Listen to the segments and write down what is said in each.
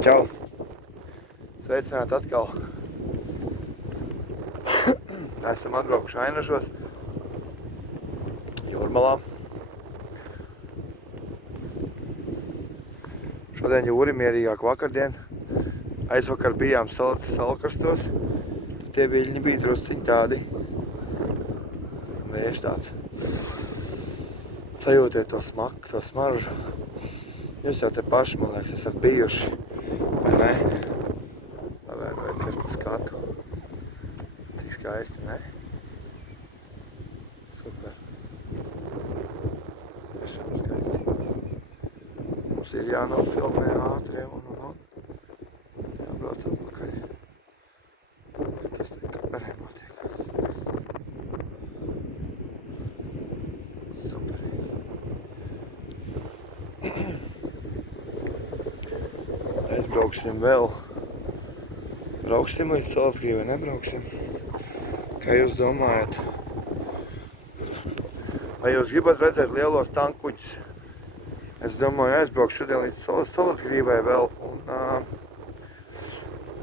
Čau! Sveicināti atkal! Esam atbraukuši Ainažos, Jūrmalā. Šodien jūri mierīgāk vakardien. Aizvakar bijām Salkrastos. Tie viļņi bija drusciņi tādi. Vējš tāds. Sajūtiet to smaku, to smaržu. Jūs jau te paši, man liekas, esat bijuši. Vai ne? Vai kas pa skatu. Cik skaisti, ne? Super. Tiešām skaisti. Mums ir jānofilmē ātri un jābrauc atpakaļ. Kas te kamerē notiekās? Superīgi. Aizbrauksim vēl. Brauksim līdz Salacgrīvai, nebrauksim? Kā jūs domājat? Vai jūs gribat redzēt lielos tankuģus? Es domāju, aizbraukšu šodien līdz Salacgrīvai vēl un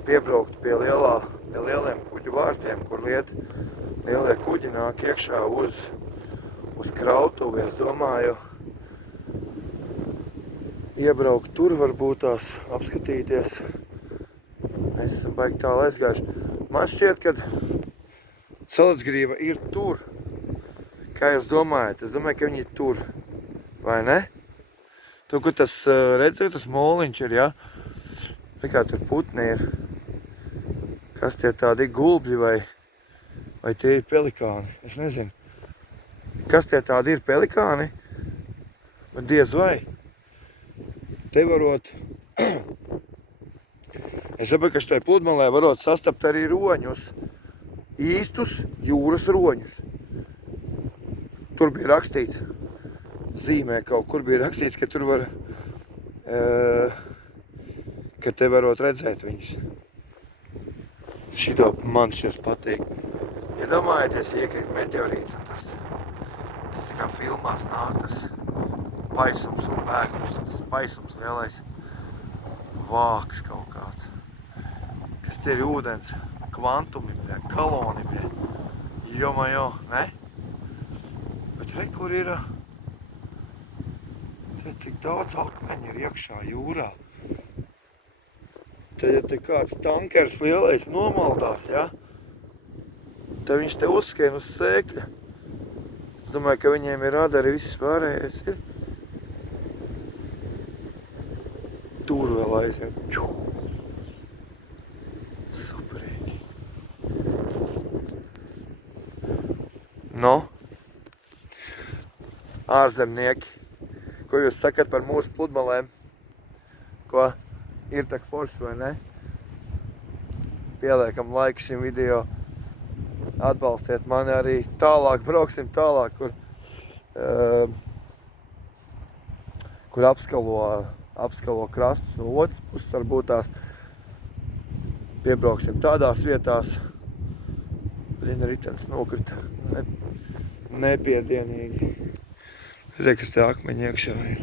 piebraukt pie lieliem kuģu vārtiem, kur lielie kuģi nāk iekšā uz krautuvi. Es domāju, iebraukt tur varbūt tās apskatīties. Mēs esam baigi tālu aizgājuši. Man šķiet, ka Salacgrīva ir tur. Kā jūs domājat? Es domāju, ka viņi ir tur. Vai ne? Tur, kur tas, redzat, tas moliņš ir, ja? Kā tur putni ir. Kas tie tādi gulbļi vai tie ir pelikāni? Es nezinu. Kas tie tādi ir pelikāni? Bet diez vai. Te varot... Es saprotu, ka štai pludmalē varot sastapt arī roņus. Īstus jūras roņus. Tur bija rakstīts, zīmē kaut kur bija rakstīts, ka tur var, ka te varot redzēt viņus. Šito man šis patīk. Iedomājieties, iekrīt meteorīts un tas tā kā filmās nāk, tas paisums un bēgums, tas paisums lielais vāks kaut kāds. Kas tie ir ūdens? Kvantumi, bļa, kaloni, bļa. Jo, ne? Bet re, kur ir, cik daudz akmeņu ir iekšā jūrā. Te, ja te kāds tankers lielais nomaldās, ja? Te viņš te uzskrien uz sēkļa. Es domāju, ka viņiem ir radari viss pārējais ir. Tur vēl aiziet. Superīgi. No? Ārzemnieki. Ko jūs sakat par mūsu pludmalēm? Ko? Ir tak forši, vai ne? Pieliekam laiku šim video. Atbalstiet mani arī tālāk, brauksim tālāk, kur apskalo krastus no otras puses, varbūt tās piebrauksim tādās vietās. Blin, ritens nokrita nepiedienīgi. Zinu, kas te akmeņi iekšā ir.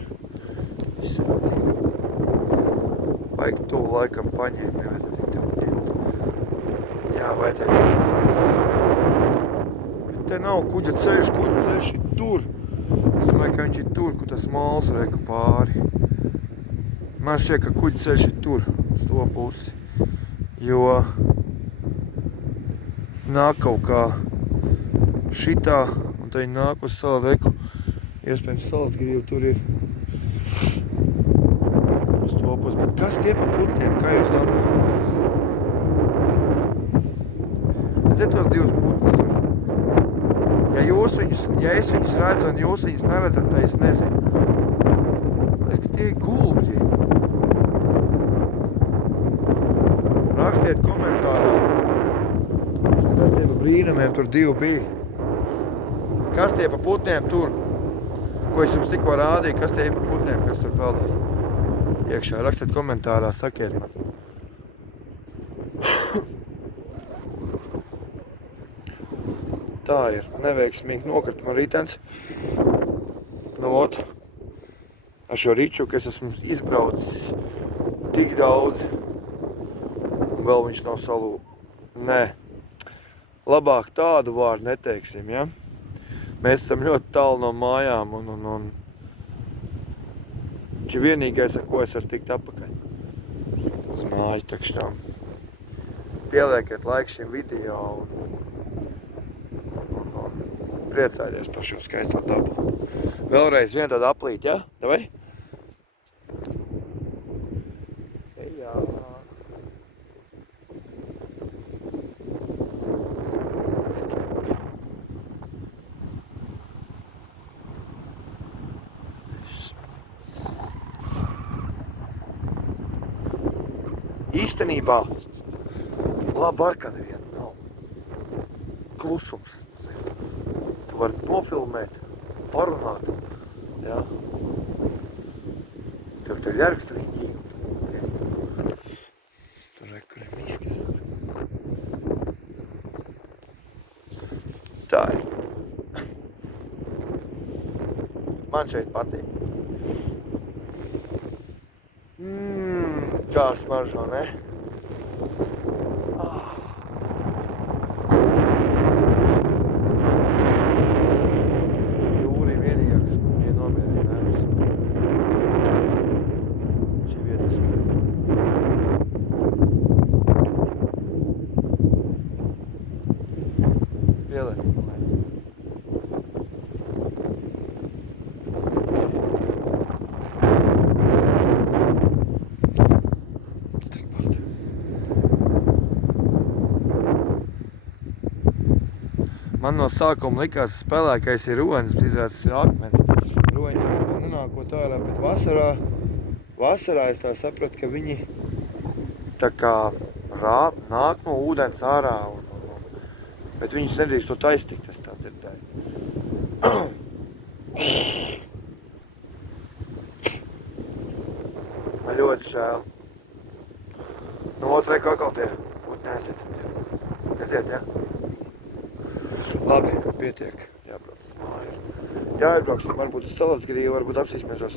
Baigi tuvu laikam paņēmt, nevajadzētu tev ņemt. Jā, vajadzētu atstāt. Bet te nav kuģa ceļš ir tur. Es domāju, ka viņš ir tur, kur tas mals reku pāri. Man šķiet, ka kuģa ceļš ir tur, uz to pusi. Jo nāk kaut kā šitā, un te viņi nāk uz salas reku. Iespējams, Salacgrīva tur ir uz to pusi. Bet kas tie pa putniem, kā jūs domājat? Redzēt tos divus putnus tur? Ja es viņus redzu un jūs viņus neredzat, tad es nezinu. Liekas, ka tie ir gulbļi. Rakstiet komentārā. Kas tie pa brīnumiem tur divi bija? Kas tie pa putniem tur? Ko es jums tikko rādīju, kas tie ir pa putniem, kas tur peldās? Iekšā, rakstiet komentārā, sakiet man. Tā ir, neveiksmīgi nokrita man ritens. Nu, ot, ar šo riču, ka es esmu izbraucis tik daudz. Un vēl viņš nav Nē. Labāk tādu vārdu neteiksim, ja? Mēs esam ļoti tālu no mājām un viņš ir vienīgais, ar ko es varu tikt atpakaļ. Uz māju, takšām. Pieliekiet laiku šim video un priecājieties par šo skaisto dabu. Vēlreiz viena tāda aplīt, ja? Davai? Jā. Īstenībā laba ar, ka neviena nav. Klusums. Tu vari nofilmēt, parunāt. Jā. Tev te ļargs riņķīgi. Tur kur ir miskas. Tā ir. Man šeit patīk. Kā smaržo, ne? Jūra ir vienīgā, kas man bija nomierina nervus. Šī vieta ir skaista. Pieliek. Man no sākuma likās, spēlēkais ir ronis, bet izrādās ir akmens. Roņi tā kā nenākot ārā, bet vasarā es tā sapratu, ka viņi tā kā nāk no ūdens ārā, bet viņus nedrīkst to taistīgt, es tā dzirdēju. Man ļoti žēl. No otrai kakal tie būtu neaiziet. Neziet, ja? Labi, pietiek. Jābrauc uz māju. Jābrauc, varbūt uz Salacgrīvu, varbūt apsīsimies tos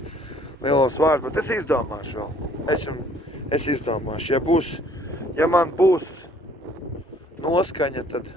lielos vārdus, bet es izdomāšu vēl. Es izdomāšu. Ja man būs noskaņa, tad